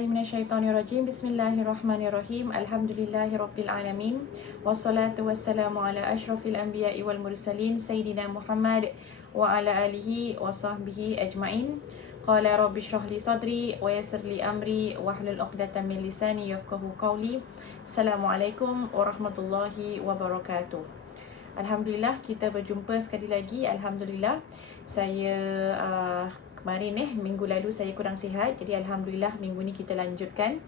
billahi minasyaitonirrajim. Bismillahirrahmanirrahim. Alhamdulillahirabbil alamin. Wassalatu wassalamu ala asyrafil anbiya'i wal mursalin sayyidina Muhammad wa ala alihi wa sahbihi ajmain. Qala rabbi shrah li sadri wa yassir li amri wahlul 'uqdatam min lisani yafqahu qawli. Assalamualaikum warahmatullahi wabarakatuh. Alhamdulillah kita berjumpa sekali lagi. Alhamdulillah saya kemarin minggu lalu saya kurang sihat. Jadi Alhamdulillah minggu ni kita lanjutkan.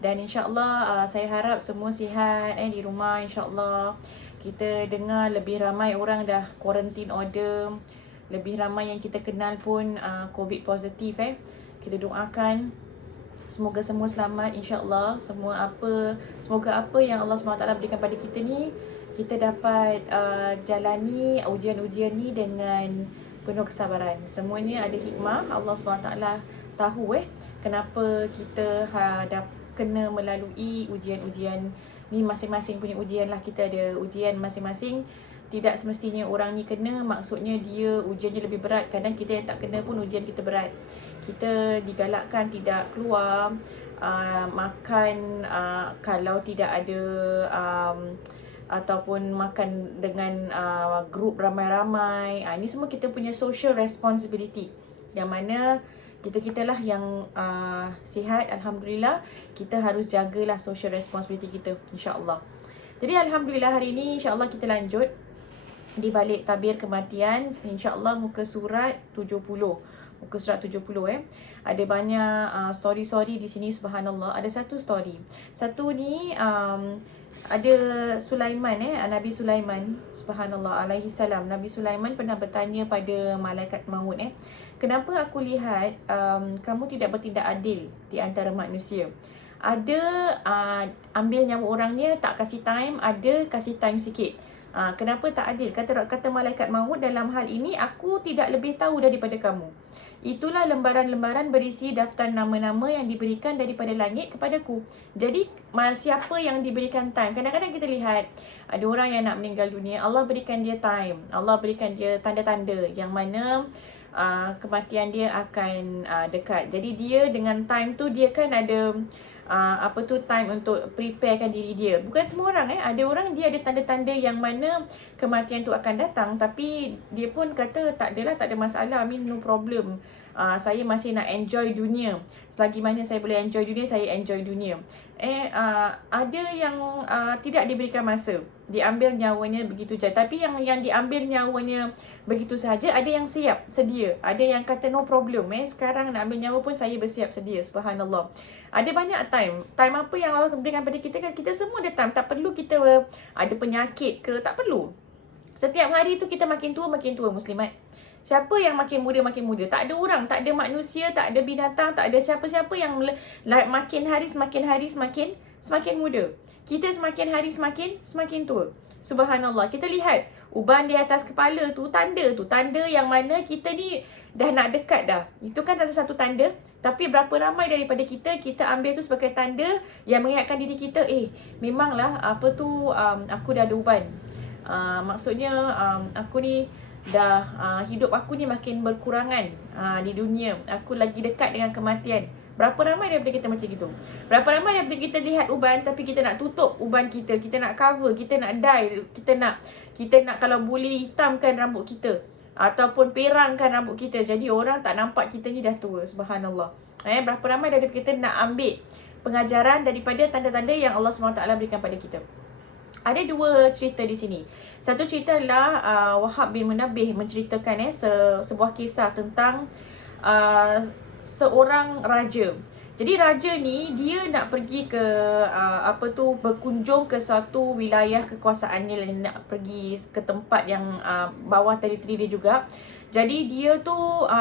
Dan insyaAllah saya harap semua sihat di rumah. InsyaAllah kita dengar lebih ramai orang dah quarantine order. Lebih ramai yang kita kenal pun COVID positif. Kita doakan semoga semua selamat insyaAllah. Semoga apa yang Allah SWT berikan pada kita ni, kita dapat jalani ujian-ujian ni dengan penuh kesabaran. Semuanya ada hikmah. Allah SWT tahu kenapa kita kena melalui ujian-ujian ni. Masing-masing punya ujian lah. Kita ada ujian masing-masing. Tidak semestinya orang ni kena maksudnya dia ujiannya lebih berat. Kadang kita yang tak kena pun ujian kita berat. Kita digalakkan tidak keluar, makan kalau tidak ada ataupun makan dengan grup ramai-ramai. Ini semua kita punya social responsibility, yang mana kita lah yang sihat. Alhamdulillah kita harus jagalah social responsibility kita insyaAllah. Jadi Alhamdulillah hari ini insyaAllah kita lanjut di balik tabir kematian. InsyaAllah muka surat 70. Muka surat 70 Ada banyak story-story di sini, subhanallah. Ada satu story. Satu ni ada Sulaiman Nabi Sulaiman, subhanallah, alaihi salam. Nabi Sulaiman pernah bertanya pada malaikat maut kenapa aku lihat kamu tidak bertindak adil di antara manusia. Ada ambil nyawa orangnya, tak kasih time. Ada kasih time sikit. Kenapa tak adil? Kata malaikat maut, dalam hal ini aku tidak lebih tahu daripada kamu. Itulah lembaran-lembaran berisi daftar nama-nama yang diberikan daripada langit kepadaku. Jadi siapa yang diberikan time? Kadang-kadang kita lihat ada orang yang nak meninggal dunia, Allah berikan dia time, Allah berikan dia tanda-tanda yang mana kematian dia akan dekat. Jadi dia dengan time tu dia kan ada time untuk preparekan diri dia. Bukan semua orang ada orang dia ada tanda-tanda yang mana kematian tu akan datang, tapi dia pun kata tak adalah, tak ada masalah, no problem. Saya masih nak enjoy dunia. Selagi mana saya boleh enjoy dunia, saya enjoy dunia. Ada yang tidak diberikan masa, diambil nyawanya begitu saja. Tapi yang diambil nyawanya begitu sahaja, ada yang siap sedia. Ada yang kata no problem, sekarang nak ambil nyawa pun saya bersiap sedia, subhanallah. Ada banyak time. Time apa yang Allah berikan pada kita kan, kita semua ada time. Tak perlu kita ada penyakit ke, tak perlu. Setiap hari tu kita makin tua muslimat. Siapa yang makin muda makin muda? Tak ada orang, tak ada manusia, tak ada binatang, tak ada siapa-siapa yang makin hari semakin muda. Kita semakin hari semakin tua. Subhanallah. Kita lihat uban di atas kepala tu, tanda yang mana kita ni dah nak dekat dah. Itu kan ada satu tanda. Tapi berapa ramai daripada kita ambil tu sebagai tanda yang mengingatkan diri kita, memanglah aku dah ada uban. Maksudnya aku ni dah hidup aku ni makin berkurangan di dunia. Aku lagi dekat dengan kematian. Berapa ramai daripada kita macam itu? Berapa ramai daripada kita lihat uban tapi kita nak tutup uban kita, kita nak cover, kita nak dye, kita nak kalau boleh hitamkan rambut kita ataupun perangkan rambut kita, jadi orang tak nampak kita ni dah tua, subhanallah. Berapa ramai daripada kita nak ambil pengajaran daripada tanda-tanda yang Allah SWT berikan pada kita. Ada dua cerita di sini. Satu cerita adalah Wahab bin Munabbih menceritakan sebuah kisah tentang seorang raja. Jadi raja ni dia nak pergi ke berkunjung ke satu wilayah kekuasaannya, nak pergi ke tempat yang bawah teritori dia juga. Jadi dia tu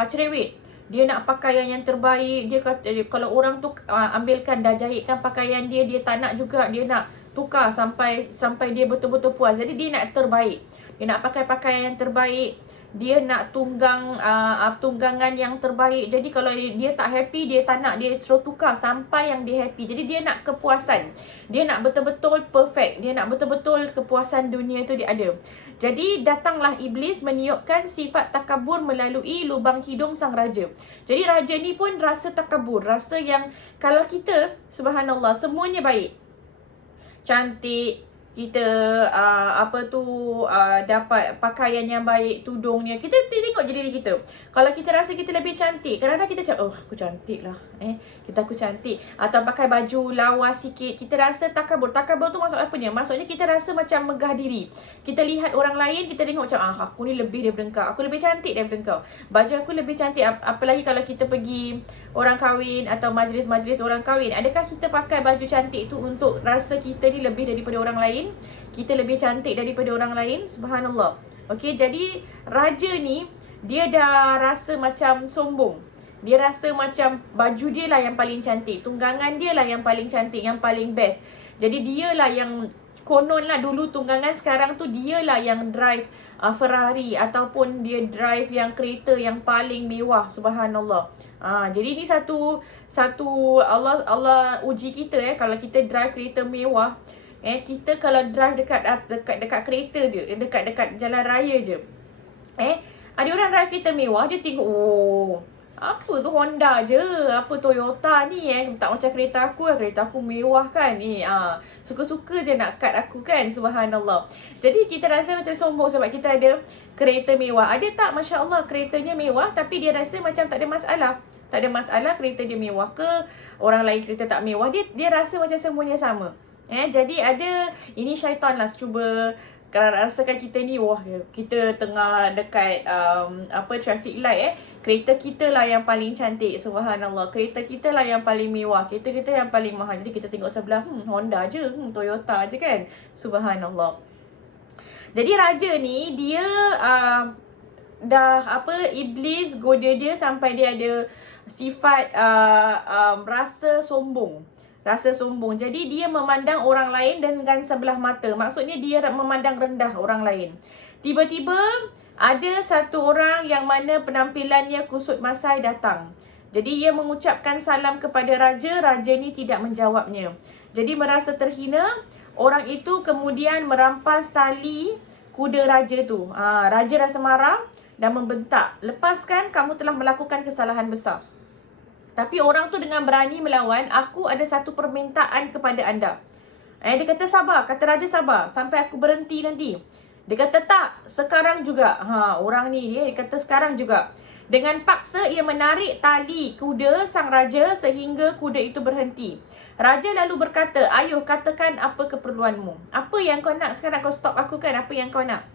cerewet. Dia nak pakaian yang terbaik. Dia kata kalau orang tu ambilkan, dah jahitkan pakaian dia tak nak juga, dia nak tukar sampai dia betul-betul puas. Jadi dia nak terbaik. Dia nak pakai pakaian yang terbaik. dia nak tunggangan yang terbaik. Jadi kalau dia tak happy, dia tak nak, dia terus tukar sampai yang dia happy. Jadi dia nak kepuasan, dia nak betul-betul perfect, dia nak betul-betul kepuasan dunia tu dia ada. Jadi datanglah iblis meniupkan sifat takabur melalui lubang hidung sang raja. Jadi raja ni pun rasa takabur, rasa yang kalau kita, subhanallah, semuanya baik, cantik, kita dapat pakaian yang baik, tudungnya, kita tengok je diri kita. Kalau kita rasa kita lebih cantik, kadang-kadang kita cakap, oh aku cantik lah, aku cantik, atau pakai baju lawa sikit, kita rasa takabur. Takabur tu maksud apanya? Maksudnya kita rasa macam megah diri. Kita lihat orang lain, kita tengok macam, aku ni lebih daripada engkau, aku lebih cantik daripada engkau, baju aku lebih cantik. Apalagi kalau kita pergi orang kahwin atau majlis-majlis orang kahwin, adakah kita pakai baju cantik tu untuk rasa kita ni lebih daripada orang lain, kita lebih cantik daripada orang lain? Subhanallah. Okey, jadi raja ni dia dah rasa macam sombong. Dia rasa macam baju dia lah yang paling cantik, tunggangan dia lah yang paling cantik, yang paling best. Jadi dia lah yang konon lah dulu tunggangan, sekarang tu dia lah yang drive Ferrari ataupun dia drive yang kereta yang paling mewah. Subhanallah. Jadi ni satu Allah uji kita kalau kita drive kereta mewah, kita kalau drive dekat kereta je, dekat jalan raya je, ada orang drive kereta mewah, dia tengok, oh, apa tu Honda je, apa Toyota ni, tak macam kereta aku mewah kan, suka-suka je nak cut aku kan. Subhanallah. Jadi kita rasa macam sombong sebab kita ada kereta mewah. Ada tak, Masya Allah, keretanya mewah tapi dia rasa macam tak ada masalah. Tak ada masalah kereta dia mewah ke orang lain kereta tak mewah, dia rasa macam semuanya sama. Jadi ada, ini syaitan lah cuba rasakan kita ni, wah, kita tengah dekat traffic light, kereta kita lah yang paling cantik. Subhanallah. Kereta kita lah yang paling mewah, kereta kita yang paling mahal. Jadi kita tengok sebelah, Honda je, Toyota je kan. Subhanallah. Jadi raja ni dia iblis goda dia sampai dia ada sifat rasa sombong. Jadi dia memandang orang lain dengan sebelah mata. Maksudnya dia memandang rendah orang lain. Tiba-tiba ada satu orang yang mana penampilannya kusut masai datang. Jadi ia mengucapkan salam kepada raja. Raja ni tidak menjawabnya. Jadi merasa terhina, orang itu kemudian merampas tali kuda raja tu. Raja rasa marah dan membentak, lepaskan, kamu telah melakukan kesalahan besar. Tapi orang tu dengan berani melawan, aku ada satu permintaan kepada anda. Dia kata sabar, kata raja sabar sampai aku berhenti nanti. Dia kata tak, sekarang juga. Orang ni dia kata sekarang juga. Dengan paksa ia menarik tali kuda sang raja sehingga kuda itu berhenti. Raja lalu berkata, ayuh katakan apa keperluanmu. Apa yang kau nak sekarang, kau stop aku kan, apa yang kau nak?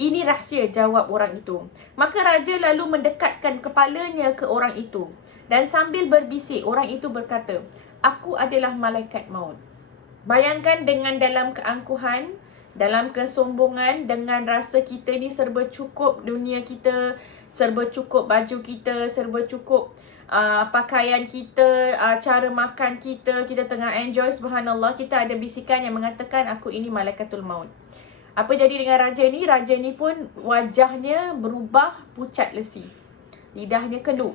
Ini rahsia, jawab orang itu. Maka raja lalu mendekatkan kepalanya ke orang itu. Dan sambil berbisik, orang itu berkata, aku adalah malaikat maut. Bayangkan dengan dalam keangkuhan, dalam kesombongan, dengan rasa kita ni serba cukup dunia kita, serba cukup baju kita, serba cukup pakaian kita, cara makan kita, kita tengah enjoy, subhanallah, kita ada bisikan yang mengatakan, aku ini malaikatul maut. Apa jadi dengan raja ni? Raja ni pun wajahnya berubah pucat lesi, lidahnya kelup.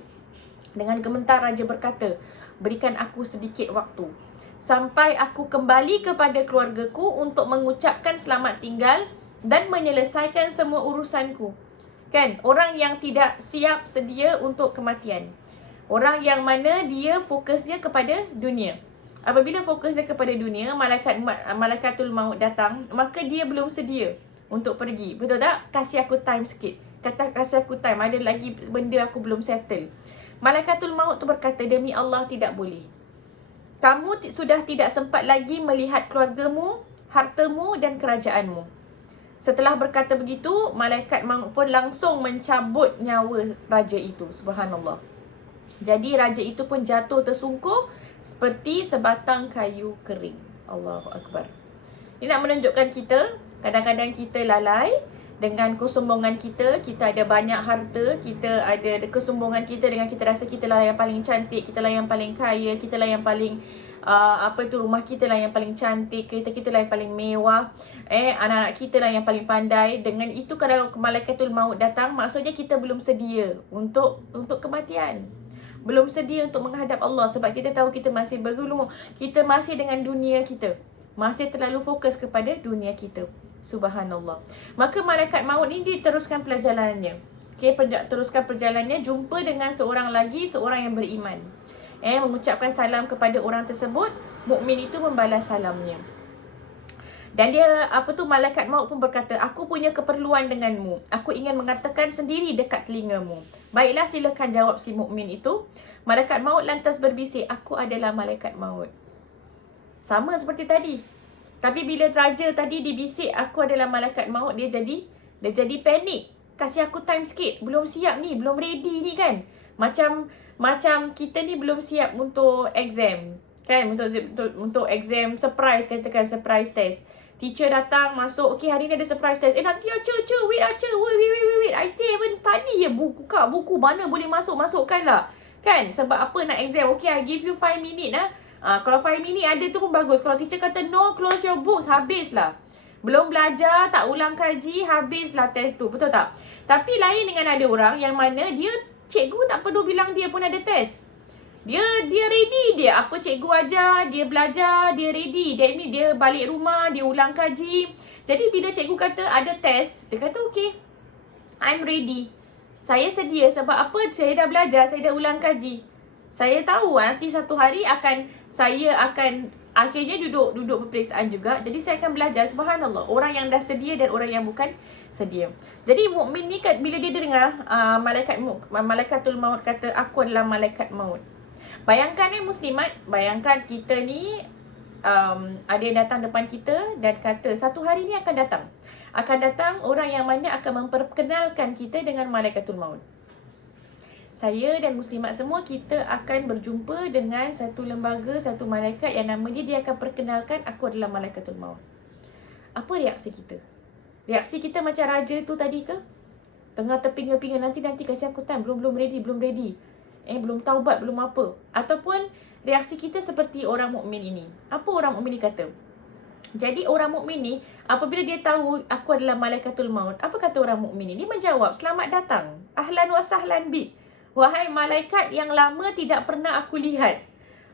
Dengan gemetar raja berkata, berikan aku sedikit waktu sampai aku kembali kepada keluargaku untuk mengucapkan selamat tinggal dan menyelesaikan semua urusanku. Kan? Orang yang tidak siap sedia untuk kematian. Orang yang mana dia fokusnya kepada dunia. Apabila fokusnya kepada dunia, malaikatul maut datang, maka dia belum sedia untuk pergi. Betul tak? Kasih aku time sikit. Kasih aku time, ada lagi benda aku belum settle. Malaikatul maut tu berkata, demi Allah tidak boleh. Kamu sudah tidak sempat lagi melihat keluargamu, hartamu dan kerajaanmu. Setelah berkata begitu, malaikat maut pun langsung mencabut nyawa raja itu. Subhanallah. Jadi raja itu pun jatuh tersungkur seperti sebatang kayu kering. Allahu Akbar. Ini nak menunjukkan kita, kadang-kadang kita lalai, dengan kesombongan kita. Kita ada banyak harta, kita ada kesombongan kita dengan kita rasa kita lah yang paling cantik, kita lah yang paling kaya, kita lah yang paling rumah kita lah yang paling cantik, kereta kita lah yang paling mewah, anak-anak kita lah yang paling pandai. Dengan itu kalau malaikatul maut datang, maksudnya kita belum sedia untuk kematian. Belum sedia untuk menghadap Allah, sebab kita tahu kita masih bergelumur, kita masih dengan dunia kita, masih terlalu fokus kepada dunia kita. Subhanallah. Maka malaikat maut ni diteruskan perjalanannya. Teruskan perjalanannya, jumpa dengan seorang yang beriman. Mengucapkan salam kepada orang tersebut, mukmin itu membalas salamnya. Dan dia malaikat maut pun berkata, aku punya keperluan denganmu. Aku ingin mengatakan sendiri dekat telingamu. Baiklah, silakan, jawab si mukmin itu. Malaikat maut lantas berbisik, aku adalah malaikat maut. Sama seperti tadi. Tapi bila raja tadi dibisik aku adalah malaikat maut, dia jadi panik. Kasih aku time sikit, belum siap ni, belum ready ni kan. Macam kita ni belum siap untuk exam kan, untuk exam surprise, katakan surprise test. Teacher datang masuk, okay hari ni ada surprise test. Nanti wait, I still haven't study ya. Buka buku mana boleh masukkan lah kan, sebab apa nak exam. Okay, I give you 5 minit lah. Kalau 5 minit ada tu pun bagus. Kalau teacher kata no, close your books, habislah. Belum belajar, tak ulang kaji, habislah test tu, betul tak? Tapi lain dengan ada orang yang mana dia, cikgu tak perlu bilang dia pun ada test. Dia ready dia. Apa cikgu ajar, dia belajar, dia ready. Dia balik rumah, dia ulang kaji. Jadi bila cikgu kata ada test, dia kata okay, I'm ready. Saya sedia, sebab apa? Saya dah belajar, saya dah ulang kaji. Saya tahu nanti satu hari saya akan akhirnya duduk peperiksaan juga. Jadi saya akan belajar. Subhanallah. Orang yang dah sedia dan orang yang bukan sedia. Jadi mukmin ni bila dia dengar malaikatul maut kata aku adalah malaikat maut. Bayangkan muslimat, bayangkan kita ni ada yang datang depan kita dan kata satu hari ni akan datang orang yang mana akan memperkenalkan kita dengan malaikatul maut. Saya dan muslimat semua, kita akan berjumpa dengan satu lembaga, satu malaikat yang nama dia akan perkenalkan aku adalah malaikatul maut. Apa reaksi kita? Reaksi kita macam raja tu tadi ke? Tengah terpinga-pinga, nanti kasih aku time, belum ready. Belum taubat, belum apa. Ataupun reaksi kita seperti orang mukmin ini. Apa orang mukmin ni kata? Jadi orang mukmin ni apabila dia tahu aku adalah malaikatul maut, apa kata orang mukmin ni? Dia menjawab, selamat datang. Ahlan wa sahlan bik. Wahai malaikat yang lama tidak pernah aku lihat.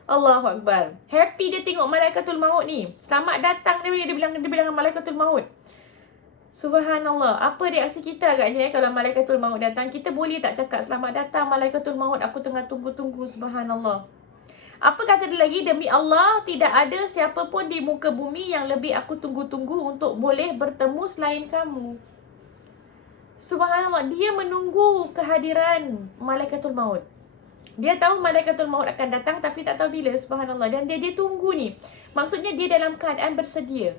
Allahu Akbar. Happy dia tengok malaikatul maut ni. Selamat datang dia bilang dengan malaikatul maut. Subhanallah. Apa reaksi kita agaknya kalau malaikatul maut datang? Kita boleh tak cakap selamat datang malaikatul maut, aku tengah tunggu-tunggu. Subhanallah. Apa kata dia lagi? Demi Allah, tidak ada siapa pun di muka bumi yang lebih aku tunggu-tunggu untuk boleh bertemu selain kamu. Subhanallah, dia menunggu kehadiran malaikatul maut. Dia tahu malaikatul maut akan datang tapi tak tahu bila. Subhanallah. Dan dia tunggu ni. Maksudnya dia dalam keadaan bersedia.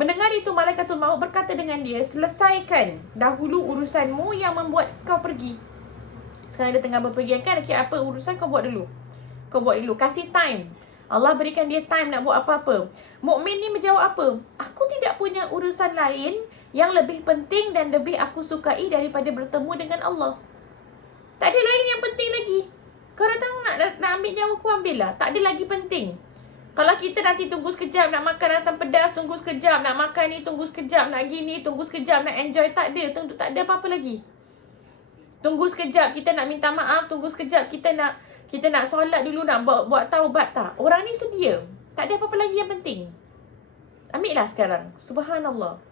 Mendengar itu malaikatul maut berkata dengan dia, selesaikan dahulu urusanmu yang membuat kau pergi. Sekarang dia tengah berpergian kan, apa urusan kau buat dulu. Kasih time. Allah berikan dia time nak buat apa-apa. Mukmin ni menjawab apa? Aku tidak punya urusan lain yang lebih penting dan lebih aku sukai daripada bertemu dengan Allah. Tak ada lain yang penting lagi. Kau datang nak ambil nyawa aku, ambil lah. Tak ada lagi penting. Kalau kita nanti tunggu sekejap nak makan asam pedas, tunggu sekejap nak makan ni, tunggu sekejap nak gini, tunggu sekejap nak enjoy, tak ada apa-apa lagi. Tunggu sekejap kita nak minta maaf, tunggu sekejap kita nak solat dulu, nak buat taubat, tak. Orang ni sedia. Tak ada apa-apa lagi yang penting. Ambil lah sekarang. Subhanallah.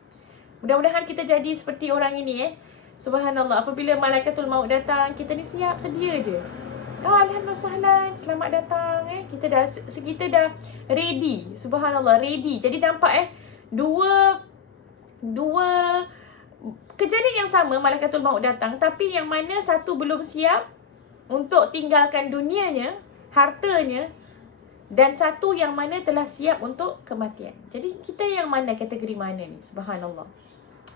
Mudah-mudahan kita jadi seperti orang ini Subhanallah. Apabila malaikatul maut datang, kita ni siap, sedia je. Alhamdulillah, selamat datang Kita dah ready. Subhanallah, ready. Jadi nampak dua kejadian yang sama, malaikatul maut datang, tapi yang mana satu belum siap untuk tinggalkan dunianya, hartanya, dan satu yang mana telah siap untuk kematian. Jadi kita yang mana, kategori mana ni? Subhanallah.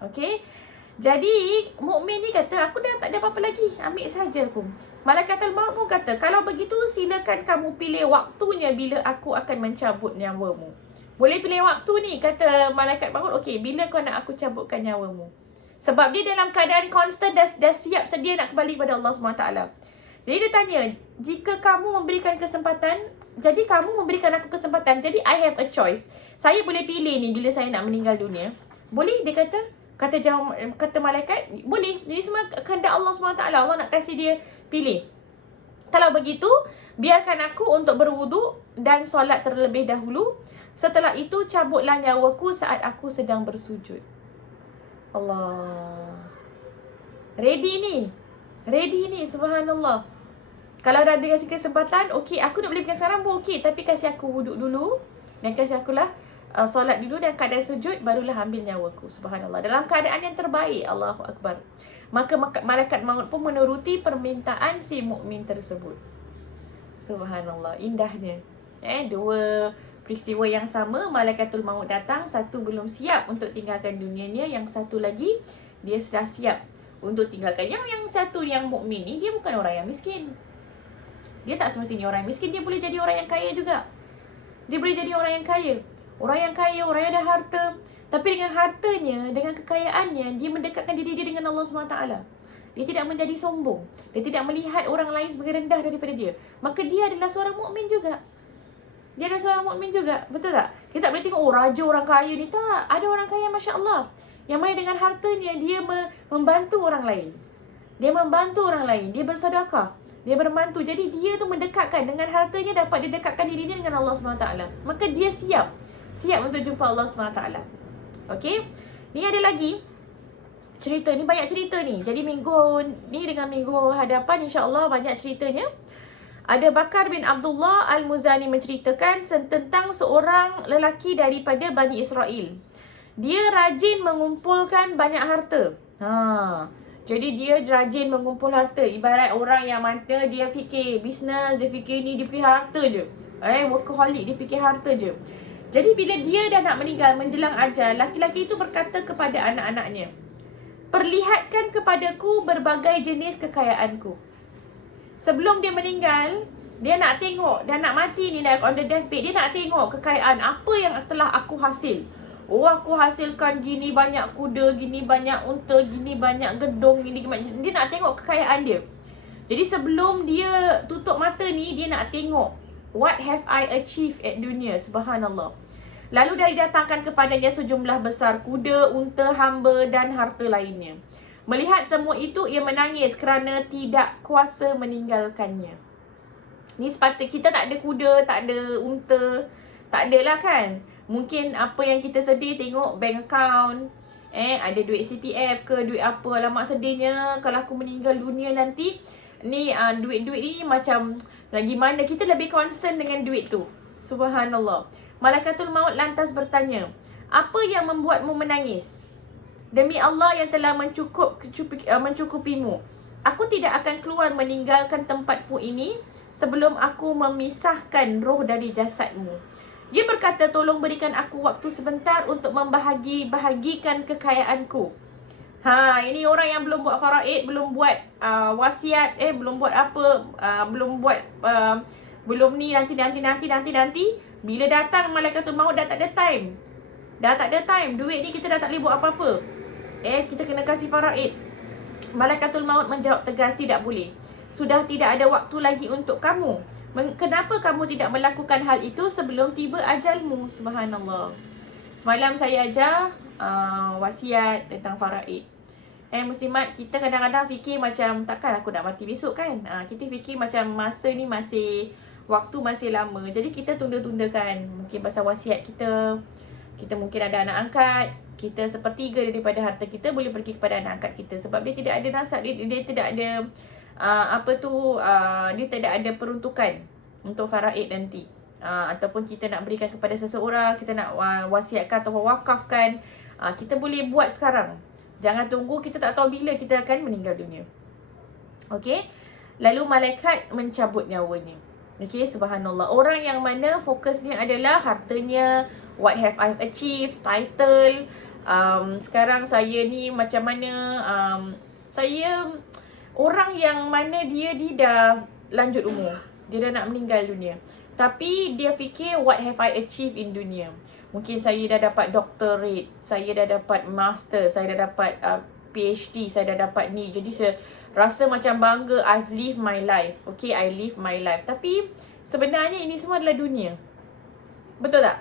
Okey. Jadi mukmin ni kata, aku dah tak ada apa-apa lagi, ambil saja aku. Malaikatul maut pun kata, kalau begitu silakan kamu pilih waktunya bila aku akan mencabut nyawamu. Boleh pilih waktu ni, kata malaikat maut, okey, bila kau nak aku cabutkan nyawamu? Sebab dia dalam keadaan constant, dah siap sedia nak kembali kepada Allah SWT. Jadi dia tanya, jika kamu memberikan kesempatan, jadi kamu memberikan aku kesempatan, jadi I have a choice. Saya boleh pilih ni bila saya nak meninggal dunia. Boleh? Dia kata malaikat, boleh. Jadi semua kehendak Allah SWT. Allah nak kasih dia pilih. Kalau begitu, biarkan aku untuk berwuduk dan solat terlebih dahulu. Setelah itu, cabutlah nyawaku saat aku sedang bersujud. Allah. Ready ni, subhanallah. Kalau dah dikasih kesempatan, okey, aku nak boleh pergi sekarang pun okey. Tapi kasih aku wuduk dulu. Dan kasih akulah solat dulu dan keadaan sujud, barulah ambil nyawaku. Subhanallah. Dalam keadaan yang terbaik, Allahu Akbar. Maka malaikat maut pun menuruti permintaan si mukmin tersebut. Subhanallah, indahnya. Dua peristiwa yang sama, malaikatul maut datang, satu belum siap untuk tinggalkan dunianya, yang satu lagi dia sudah siap untuk tinggalkan. Yang satu yang mukmin ni, dia bukan orang yang miskin. Dia tak semestinya orang yang miskin, dia boleh jadi orang yang kaya juga. Dia boleh jadi orang yang kaya. Orang yang kaya, orang yang ada harta. Tapi dengan hartanya, dengan kekayaannya, dia mendekatkan diri dia dengan Allah SWT. Dia tidak menjadi sombong. Dia tidak melihat orang lain sebagai rendah daripada dia. Maka dia adalah seorang mukmin juga. Dia adalah seorang mukmin juga. Betul tak? Kita tak boleh tengok, raja orang kaya ni. Tak. Ada orang kaya, Masya Allah. Yang mana dengan hartanya, dia membantu orang lain. Dia membantu orang lain. Dia bersedekah. Dia berbantu. Jadi dia tu mendekatkan. Dengan hartanya dapat dia dekatkan dirinya dengan Allah SWT. Maka dia siap untuk jumpa Allah SWT. Okey. Ni ada lagi cerita. Ni banyak cerita ni. Jadi minggu ni dengan minggu hadapan, insya-Allah banyak ceritanya. Ada Bakar bin Abdullah Al-Muzani menceritakan tentang seorang lelaki daripada Bani Israel. Dia rajin mengumpulkan banyak harta. Jadi dia rajin mengumpul harta. Ibarat orang yang mana dia fikir bisnes, dia fikir ni, dia fikir harta je. Workaholic, dia fikir harta je. Jadi bila dia dah nak meninggal, menjelang ajal, laki-laki itu berkata kepada anak-anaknya, perlihatkan kepadaku berbagai jenis kekayaanku. Sebelum dia meninggal, dia nak tengok, dah nak mati ni, dah on the deathbed, dia nak tengok kekayaan apa yang telah aku hasil. Aku hasilkan gini banyak kuda, gini banyak unta, gini banyak gedung, gini banyak. Dia nak tengok kekayaan dia. Jadi sebelum dia tutup mata ni, dia nak tengok, what have I achieved at dunia? Subhanallah. Lalu dia datangkan kepadanya sejumlah besar kuda, unta, hamba dan harta lainnya. Melihat semua itu, ia menangis kerana tidak kuasa meninggalkannya. Ni sepatutnya kita tak ada kuda, tak ada unta, tak adalah kan. Mungkin apa yang kita sedih tengok bank account, ada duit CPF ke, duit apa. Alamak sedihnya kalau aku meninggal dunia nanti, ni duit-duit ni macam lagi mana. Kita lebih concern dengan duit tu. Subhanallah. Malaikatul maut lantas bertanya, apa yang membuatmu menangis? Demi Allah yang telah mencukupimu, aku tidak akan keluar meninggalkan tempatmu ini sebelum aku memisahkan roh dari jasadmu. Dia berkata, tolong berikan aku waktu sebentar untuk membahagikan kekayaanku. Ini orang yang belum buat faraid, belum buat wasiat, belum buat apa, belum ni, nanti. Bila datang malaikatul maut, dah tak ada time. Duit ni kita dah tak boleh buat apa-apa. Kita kena kasih faraid. Malaikatul maut menjawab tegas, tidak boleh. Sudah tidak ada waktu lagi untuk kamu. Kenapa kamu tidak melakukan hal itu sebelum tiba ajalmu? Subhanallah. Semalam saya ajar wasiat tentang faraid. Muslimat, kita kadang-kadang fikir macam takkan aku nak mati besok kan. Kita fikir macam masa ni waktu masih lama. Jadi kita tunda-tundakan. Mungkin pasal wasiat kita mungkin ada anak angkat. Kita sepertiga daripada harta kita boleh pergi kepada anak angkat kita. Sebab dia tidak ada nasab, dia tidak ada dia tidak ada peruntukan untuk faraid nanti. Ataupun kita nak berikan kepada seseorang, kita nak wasiatkan atau wakafkan, kita boleh buat sekarang. Jangan tunggu, kita tak tahu bila kita akan meninggal dunia. Okey. Lalu malaikat mencabut nyawanya. Okey, subhanallah. Orang yang mana fokusnya adalah hartanya, what have I achieved, title, sekarang saya ni macam mana, saya orang yang mana dia dah lanjut umur, dia dah nak meninggal dunia. Tapi dia fikir, what have I achieved in dunia? Mungkin saya dah dapat doctorate, saya dah dapat master, saya dah dapat PhD, saya dah dapat ni. Jadi saya rasa macam bangga, I've lived my life. Okay, I live my life. Tapi sebenarnya ini semua adalah dunia. Betul tak?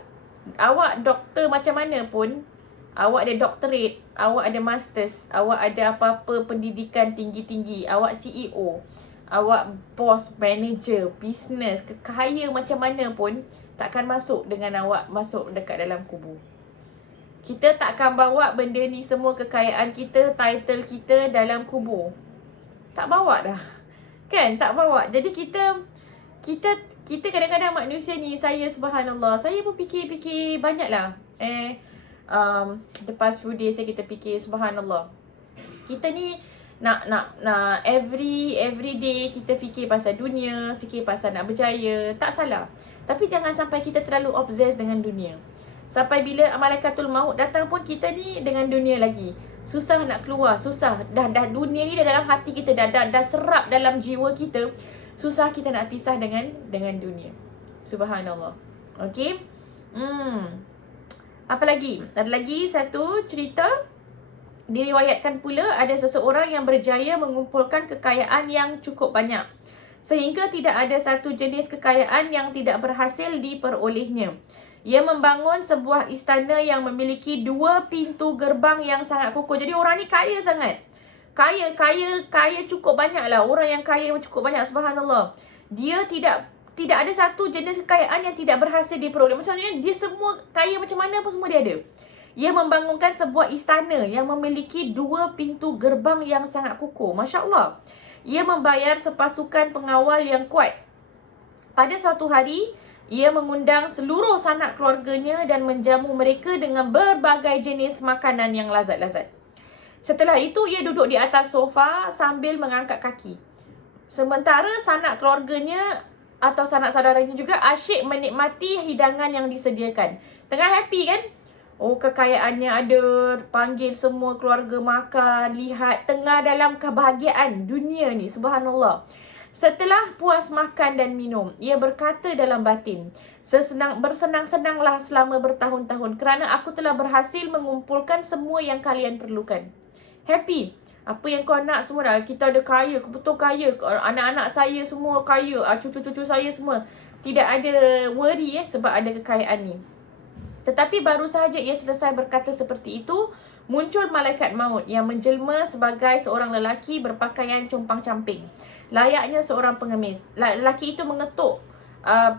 Awak doktor macam mana pun, awak ada doctorate, awak ada masters, awak ada apa-apa pendidikan tinggi-tinggi, awak CEO, awak boss, manager, business, kaya macam mana pun, takkan masuk dengan awak masuk dekat dalam kubur. Kita takkan bawa benda ni semua, kekayaan kita, title kita dalam kubur. Tak bawa dah. Kan? Tak bawa. Jadi kita kadang-kadang manusia ni, saya subhanallah, saya pun fikir banyak lah. The past few days kita fikir subhanallah. Kita ni nak every day kita fikir pasal dunia, fikir pasal nak berjaya, tak salah. Tapi jangan sampai kita terlalu obsessed dengan dunia. Sampai bila malaikatul maut datang pun kita ni dengan dunia lagi. Susah nak keluar, susah. Dah dunia ni dah dalam hati kita, dah serap dalam jiwa kita. Susah kita nak pisah dengan dunia. Subhanallah. Okay. Apa lagi? Ada lagi satu cerita. Diriwayatkan pula ada seseorang yang berjaya mengumpulkan kekayaan yang cukup banyak, sehingga tidak ada satu jenis kekayaan yang tidak berhasil diperolehnya. Ia membangun sebuah istana yang memiliki 2 pintu gerbang yang sangat kukuh. Jadi orang ni kaya sangat. Kaya cukup banyak lah. Orang yang kaya cukup banyak, subhanallah. Dia tidak ada satu jenis kekayaan yang tidak berhasil diperoleh. Maksudnya dia semua kaya macam mana pun semua dia ada. Ia membangunkan sebuah istana yang memiliki 2 pintu gerbang yang sangat kukuh. Masya Allah. Ia membayar sepasukan pengawal yang kuat. Pada suatu hari, ia mengundang seluruh sanak keluarganya dan menjamu mereka dengan berbagai jenis makanan yang lazat-lazat. Setelah itu, ia duduk di atas sofa sambil mengangkat kaki. Sementara sanak keluarganya atau sanak saudaranya juga asyik menikmati hidangan yang disediakan. Tengah happy kan? Oh, kekayaannya ada, panggil semua keluarga makan, lihat, tengah dalam kebahagiaan dunia ni, subhanallah. Setelah puas makan dan minum, ia berkata dalam batin, bersenang-senanglah selama bertahun-tahun kerana aku telah berhasil mengumpulkan semua yang kalian perlukan. Happy. Apa yang kau nak semua dah. Kita ada kaya, betul kaya. Anak-anak saya semua kaya. Cucu-cucu saya semua. Tidak ada worry sebab ada kekayaan ni. Tetapi baru sahaja ia selesai berkata seperti itu, muncul malaikat maut yang menjelma sebagai seorang lelaki berpakaian compang-camping, layaknya seorang pengemis. Lelaki itu mengetuk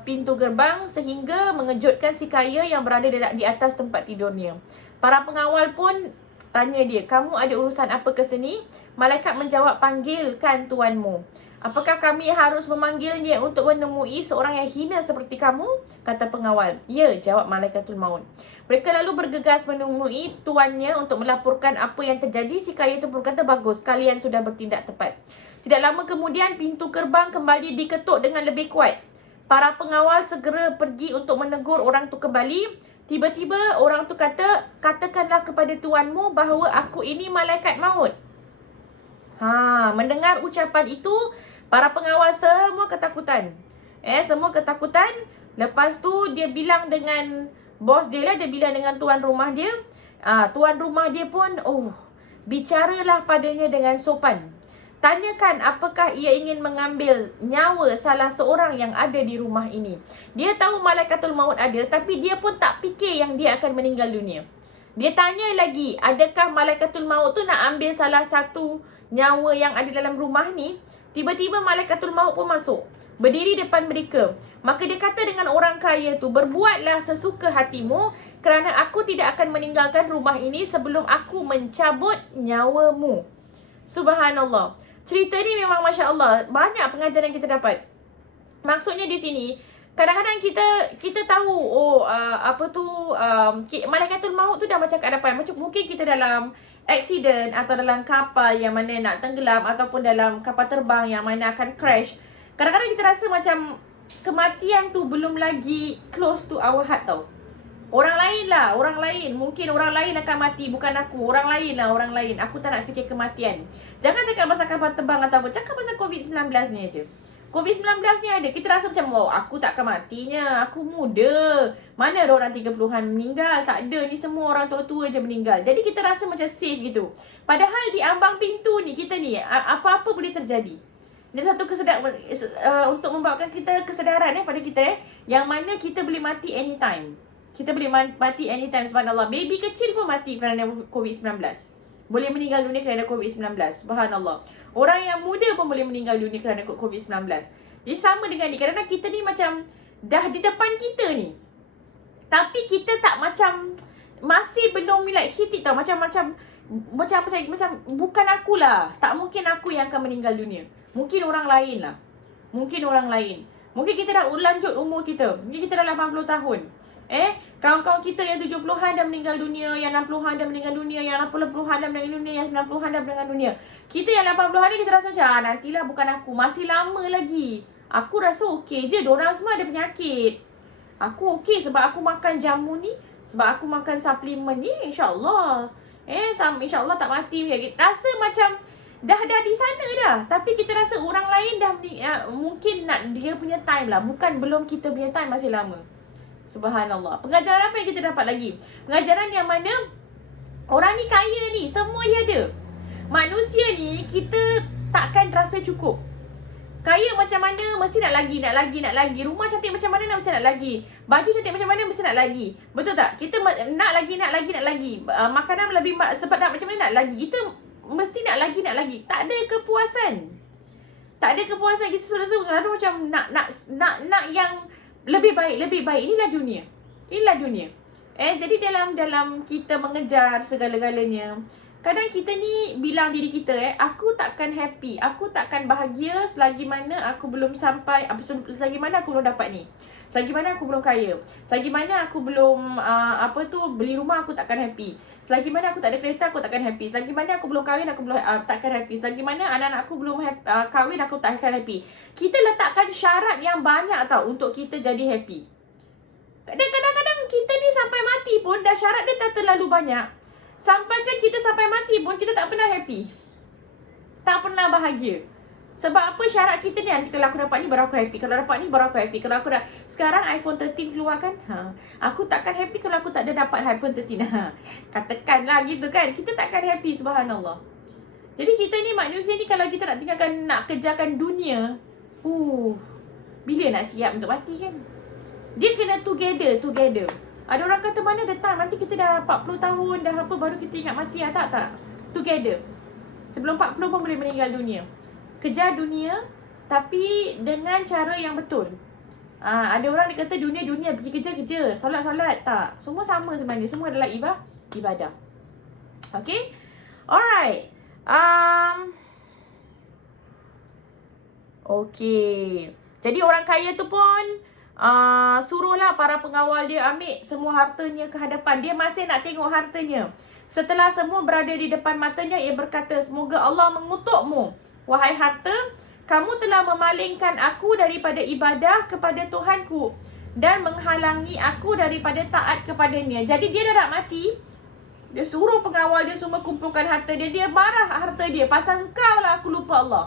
pintu gerbang sehingga mengejutkan si kaya yang berada di atas tempat tidurnya. Para pengawal pun tanya dia, kamu ada urusan apa ke sini? Malaikat menjawab, panggilkan tuanmu. Apakah kami harus memanggilnya untuk menemui seorang yang hina seperti kamu? Kata pengawal. Ya, jawab malaikatul maut. Mereka lalu bergegas menemui tuannya untuk melaporkan apa yang terjadi. Si kaya itu berkata, bagus, kalian sudah bertindak tepat. Tidak lama kemudian, pintu gerbang kembali diketuk dengan lebih kuat. Para pengawal segera pergi untuk menegur orang itu kembali. Tiba-tiba orang tu kata, katakanlah kepada tuanmu bahawa aku ini malaikat maut. Mendengar ucapan itu, para pengawal semua ketakutan. Semua ketakutan. Lepas tu dia bilang dengan bos dia lah, dia bilang dengan tuan rumah dia. Tuan rumah dia pun, bicaralah padanya dengan sopan. Tanyakan apakah ia ingin mengambil nyawa salah seorang yang ada di rumah ini. Dia tahu malaikatul maut ada, tapi dia pun tak fikir yang dia akan meninggal dunia. Dia tanya lagi, adakah malaikatul maut tu nak ambil salah satu nyawa yang ada dalam rumah ni? Tiba-tiba malaikatul maut pun masuk, berdiri depan mereka. Maka dia kata dengan orang kaya tu, berbuatlah sesuka hatimu kerana aku tidak akan meninggalkan rumah ini sebelum aku mencabut nyawamu. Subhanallah. Cerita ni memang Masya Allah, banyak pengajaran yang kita dapat. Maksudnya di sini, kadang-kadang kita tahu, malaikatul maut tu dah macam kat depan. Macam mungkin kita dalam accident atau dalam kapal yang mana nak tenggelam, ataupun dalam kapal terbang yang mana akan crash. Kadang-kadang kita rasa macam kematian tu belum lagi close to our heart tau. Orang lain. Mungkin orang lain akan mati, bukan aku. Orang lain. Aku tak nak fikir kematian. Jangan cakap pasal kapal terbang atau apa. Cakap pasal COVID-19 ni aja. COVID-19 ni ada. Kita rasa macam, wow, aku takkan matinya. Aku muda. Mana ada orang 30-an meninggal? Tak ada. Ni semua orang tua-tua je meninggal. Jadi kita rasa macam safe gitu. Padahal di ambang pintu ni, kita ni, apa-apa boleh terjadi. Ini satu kesedaran untuk membawakan kita kesedaran pada kita yang mana kita boleh mati anytime. Kita boleh mati anytime, subhanallah. Baby kecil pun mati kerana COVID-19. Boleh meninggal dunia kerana COVID-19. Subhanallah. Orang yang muda pun boleh meninggal dunia kerana COVID-19. Jadi sama dengan ni. Kerana kita ni macam dah di depan kita ni. Tapi kita tak macam masih belum like hit it tau. Macam bukan akulah. Tak mungkin aku yang akan meninggal dunia. Mungkin orang lain lah. Mungkin orang lain. Mungkin kita dah lanjut umur kita. Mungkin kita dah 80 tahun. Kawan-kawan kita yang 70-an dah meninggal dunia, yang 60-an dah meninggal dunia, yang 80-an dah meninggal dunia, yang 90-an dah meninggal dunia. Kita yang 80-an ni kita rasa macam, nantilah bukan aku. Masih lama lagi. Aku rasa okey je. Diorang semua ada penyakit. Aku okey sebab aku makan jamu ni. Sebab aku makan suplemen ni. InsyaAllah. InsyaAllah tak mati. Rasa macam dah di sana dah. Tapi kita rasa orang lain dah mungkin nak dia punya time lah. Bukan belum kita punya time, masih lama. Subhanallah. Pengajaran apa yang kita dapat lagi? Pengajaran yang mana orang ni kaya ni, semua dia ada. Manusia ni kita takkan rasa cukup. Kaya macam mana mesti nak lagi. Rumah cantik macam mana mesti nak lagi. Baju cantik macam mana mesti nak lagi. Betul tak? Kita nak lagi. Makanan lebih sedap macam mana nak lagi. Kita mesti nak lagi. Tak ada kepuasan. Kita selalu macam nak yang lebih baik. Inilah dunia. Jadi dalam kita mengejar segala-galanya, kadang kita ni bilang diri kita, aku takkan happy, aku takkan bahagia selagi mana aku belum sampai, selagi mana aku belum dapat ni, selagi mana aku belum kaya, selagi mana aku belum beli rumah, aku takkan happy, selagi mana aku tak ada kereta, aku takkan happy, selagi mana aku belum kahwin, aku belum takkan happy, selagi mana anak-anak aku belum kahwin, aku takkan happy. Kita letakkan syarat yang banyak tau untuk kita jadi happy. Dan kadang-kadang kita ni sampai mati pun dah syarat dia dah terlalu banyak. Sampaikan kita sampai mati pun kita tak pernah happy. Tak pernah bahagia. Sebab apa syarat kita ni? Kalau aku dapat ni baru aku happy. Kalau dapat ni baru aku happy. Kalau aku dah sekarang iPhone 13 keluar kan? Aku takkan happy kalau aku tak ada dapat iPhone 13. Katakanlah gitu kan. Kita takkan happy, subhanallah. Jadi kita ni manusia ni kalau kita nak kejarkan dunia, bila nak siap untuk mati kan? Dia kena together. Ada orang kata mana ada time, nanti kita dah 40 tahun dah baru kita ingat mati. Tak. Together. Sebelum 40 pun boleh meninggal dunia. Kejar dunia tapi dengan cara yang betul. Ada orang dia kata dunia pergi kerja. Solat tak. Semua sama sebenarnya. Semua adalah ibadah. Okay? Alright. Okay. Jadi orang kaya tu pun suruhlah para pengawal dia ambil semua hartanya ke hadapan. Dia masih nak tengok hartanya. Setelah semua berada di depan matanya, ia berkata, semoga Allah mengutukmu, wahai harta, kamu telah memalingkan aku daripada ibadah kepada Tuhanku dan menghalangi aku daripada taat kepadanya. Jadi dia dah nak mati. Dia suruh pengawal dia semua kumpulkan harta dia. Dia marah harta dia. Pasal kau lah aku lupa Allah.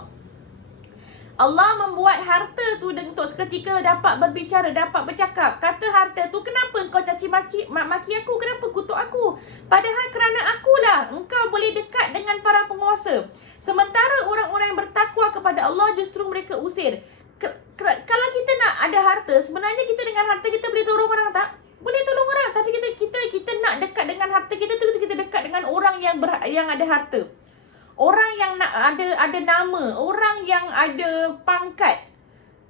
Allah membuat harta tu untuk seketika dapat berbicara, dapat bercakap. Kata harta tu, kenapa engkau caci maki aku? Kenapa kutuk aku? Padahal kerana akulah engkau boleh dekat dengan para penguasa. Sementara orang-orang yang bertakwa kepada Allah justru mereka usir. Kalau kita nak ada harta, sebenarnya kita dengan harta kita boleh tolong orang tak? Boleh tolong orang. Tapi kita nak dekat dengan harta kita tu, kita dekat dengan orang yang ada harta. Orang yang nak ada nama, orang yang ada pangkat.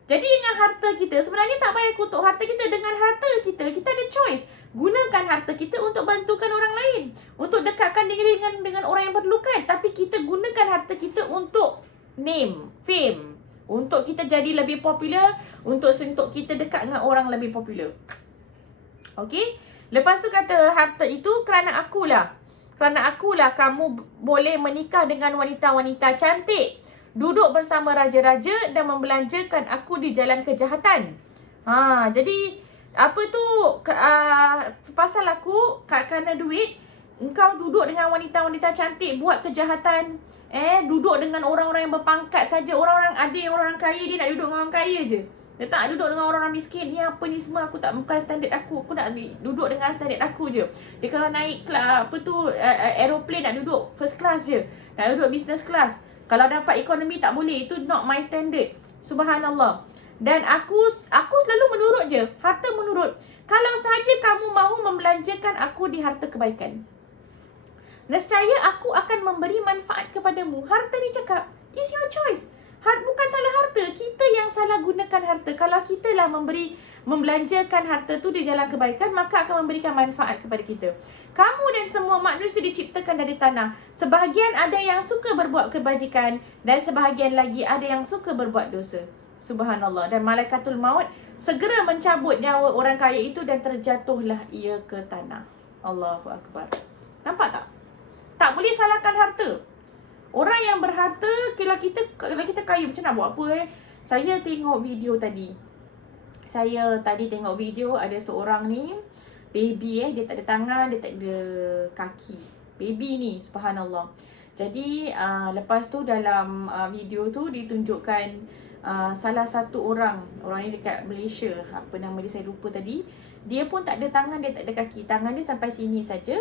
Jadi dengan harta kita, sebenarnya tak payah kutuk harta kita. Dengan harta kita ada choice. Gunakan harta kita untuk bantukan orang lain, untuk dekatkan diri dengan orang yang perlukan. Tapi kita gunakan harta kita untuk name, fame, untuk kita jadi lebih popular, untuk kita dekat dengan orang lebih popular. Okay? Lepas tu kata harta itu kerana akulah kamu boleh menikah dengan wanita-wanita cantik, duduk bersama raja-raja dan membelanjakan aku di jalan kejahatan. Jadi apa tu pasal aku kerana duit, engkau duduk dengan wanita-wanita cantik buat kejahatan, Duduk dengan orang-orang yang berpangkat saja. Orang-orang ada yang orang kaya, dia nak duduk dengan orang kaya je. Dia tak duduk dengan orang-orang miskin. Ni apa ni semua, aku tak, bukan standard aku. Aku nak duduk dengan standard aku je. Dia kalau naik aeroplane nak duduk first class je. Nak duduk business class. Kalau dapat ekonomi tak boleh. Itu not my standard. Subhanallah. Dan aku selalu menurut je. Harta menurut. Kalau sahaja kamu mahu membelanjakan aku di harta kebaikan, nescaya aku akan memberi manfaat kepadamu. Harta ni cakap, it's your choice. Bukan salah harta. Kita yang salah gunakan harta. Kalau kita lah membelanjakan harta tu di jalan kebaikan, maka akan memberikan manfaat kepada kita. Kamu dan semua manusia diciptakan dari tanah. Sebahagian ada yang suka berbuat kebajikan dan sebahagian lagi ada yang suka berbuat dosa. Subhanallah. Dan malaikatul maut segera mencabut nyawa orang kaya itu dan terjatuhlah ia ke tanah. Allahu Akbar. Nampak tak? Tak boleh salahkan harta. Orang yang berharta, kalau kita kaya, macam nak buat apa Saya tengok video tadi. Saya tadi tengok video, ada seorang ni, baby dia tak ada tangan, dia tak ada kaki. Baby ni, subhanallah. Jadi, lepas tu dalam video tu ditunjukkan salah satu orang ni dekat Malaysia, apa nama dia saya lupa tadi. Dia pun tak ada tangan, dia tak ada kaki. Tangan dia sampai sini saja.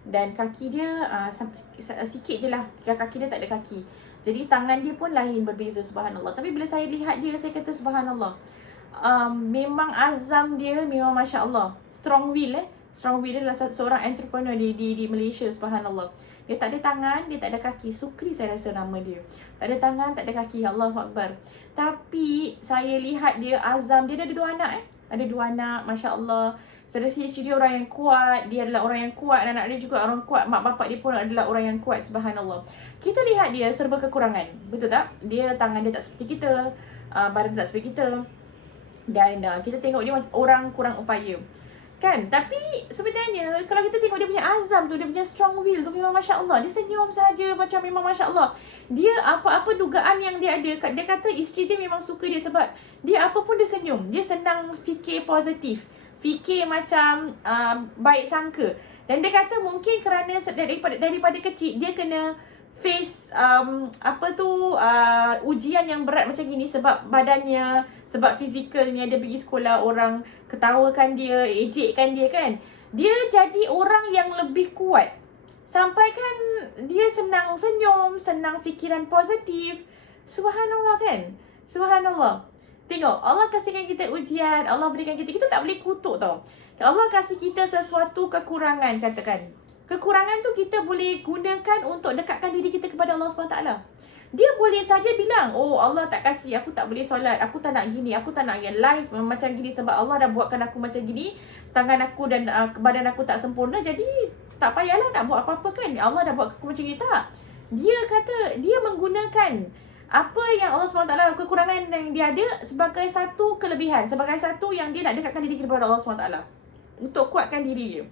Dan kaki dia sikit je lah. Kaki dia tak ada kaki. Jadi tangan dia pun lain, berbeza, subhanallah. Tapi bila saya lihat dia, saya kata subhanallah. Memang azam dia, memang Masya Allah. Strong will Strong will dia adalah seorang entrepreneur di Malaysia, subhanallah. Dia tak ada tangan, dia tak ada kaki. Sukri saya rasa nama dia. Tak ada tangan, tak ada kaki. Allahu Akbar. Tapi saya lihat dia azam. Dia ada 2 anak Ada 2 anak, Masya Allah. Dari sisi dia orang yang kuat. Dia adalah orang yang kuat. Anak dia juga orang kuat. Mak bapak dia pun adalah orang yang kuat. Subhanallah. Kita lihat dia serba kekurangan. Betul tak? Dia tangan dia tak seperti kita. Badan tak seperti kita. Dan kita tengok dia macam orang kurang upaya. Kan? Tapi sebenarnya kalau kita tengok dia punya azam tu, dia punya strong will tu, memang Masya Allah. Dia senyum saja macam memang Masya Allah. Dia apa-apa dugaan yang dia ada, dia kata isteri dia memang suka dia sebab dia apa pun dia senyum. Dia senang fikir positif. Fikir macam baik sangka. Dan dia kata mungkin kerana daripada kecil dia kena face ujian yang berat macam gini sebab badannya, sebab fizikalnya. Dia pergi sekolah, orang ketawakan dia, ejekkan dia kan. Dia jadi orang yang lebih kuat. Sampai kan dia senang senyum, senang fikiran positif. Subhanallah kan? Subhanallah. Tengok, Allah kasihkan kita ujian, Allah berikan kita tak boleh kutuk tau. Allah kasih kita sesuatu kekurangan, katakan. Kekurangan tu kita boleh gunakan untuk dekatkan diri kita kepada Allah SWT. Dia boleh saja bilang, oh Allah tak kasih, aku tak boleh solat, aku tak nak gini, aku tak nak live macam gini sebab Allah dah buatkan aku macam gini. Tangan aku dan badan aku tak sempurna, jadi tak payahlah nak buat apa-apa kan. Allah dah buat aku macam ni. Tak. Dia kata, dia menggunakan apa yang Allah SWT, kekurangan yang dia ada sebagai satu kelebihan, sebagai satu yang dia nak dekatkan diri kepada Allah SWT untuk kuatkan diri dia.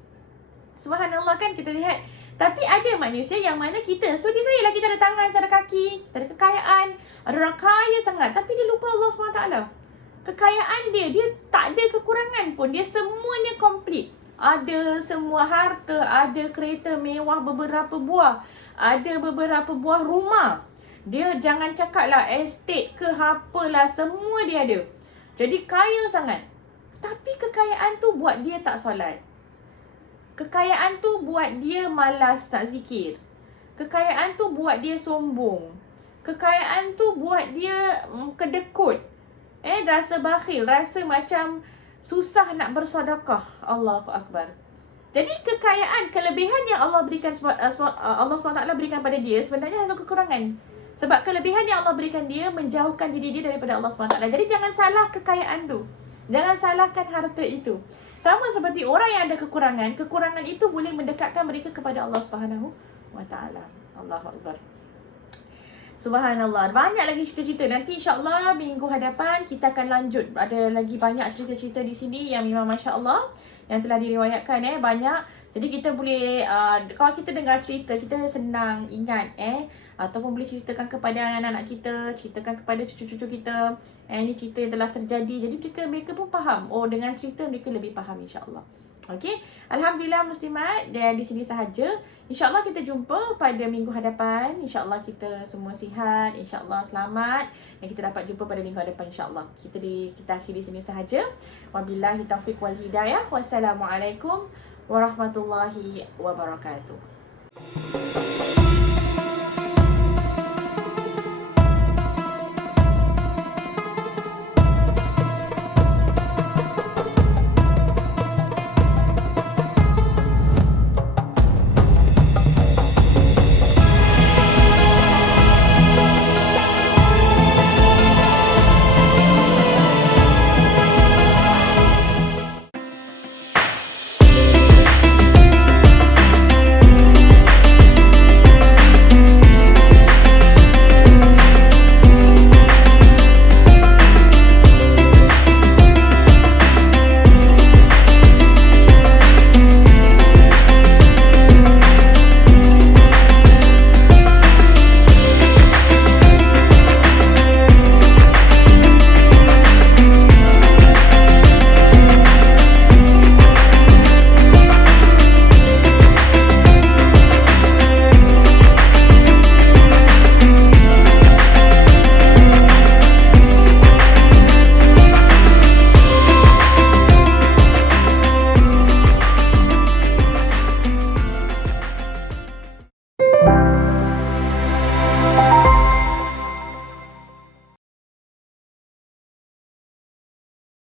Subhanallah kan, kita lihat. Tapi ada manusia yang mana kita, seperti saya lah, kita ada tangan, kita ada kaki, kita ada kekayaan. Ada orang kaya sangat, tapi dia lupa Allah SWT. Kekayaan dia tak ada kekurangan pun. Dia semuanya komplit. Ada semua harta, ada kereta mewah beberapa buah, ada beberapa buah rumah. Dia jangan cakap lah estate ke apalah, semua dia ada. Jadi kaya sangat. Tapi kekayaan tu buat dia tak solat. Kekayaan tu buat dia malas nak zikir. Kekayaan tu buat dia sombong. Kekayaan tu buat dia kedekut. Rasa bakhil, rasa macam susah nak bersedekah. Allahu Akbar. Jadi kekayaan, kelebihan yang Allah berikan, Allah SWT berikan pada dia sebenarnya satu kekurangan. Sebab kelebihan yang Allah berikan dia menjauhkan diri dia daripada Allah SWT. Jadi jangan salah kekayaan tu. Jangan salahkan harta itu. Sama seperti orang yang ada kekurangan, kekurangan itu boleh mendekatkan mereka kepada Allah SWT. Allahu Akbar. Subhanallah. Banyak lagi cerita-cerita. Nanti insyaAllah minggu hadapan kita akan lanjut. Ada lagi banyak cerita-cerita di sini yang memang Masya Allah, yang telah diriwayatkan banyak. Jadi kita boleh, kalau kita dengar cerita, kita senang ingat ataupun boleh ceritakan kepada anak-anak kita, ceritakan kepada cucu-cucu kita. Ini cerita yang telah terjadi. Jadi mereka pun faham. Oh, dengan cerita mereka lebih faham insya-Allah. Okey, alhamdulillah muslimat, dan di sini sahaja. InsyaAllah kita jumpa pada minggu hadapan. InsyaAllah kita semua sihat, InsyaAllah selamat, dan kita dapat jumpa pada minggu hadapan insyaAllah. Kita akhiri di sini sahaja. Wabillahi taufiq wal hidayah. Wassalamualaikum warahmatullahi wabarakatuh.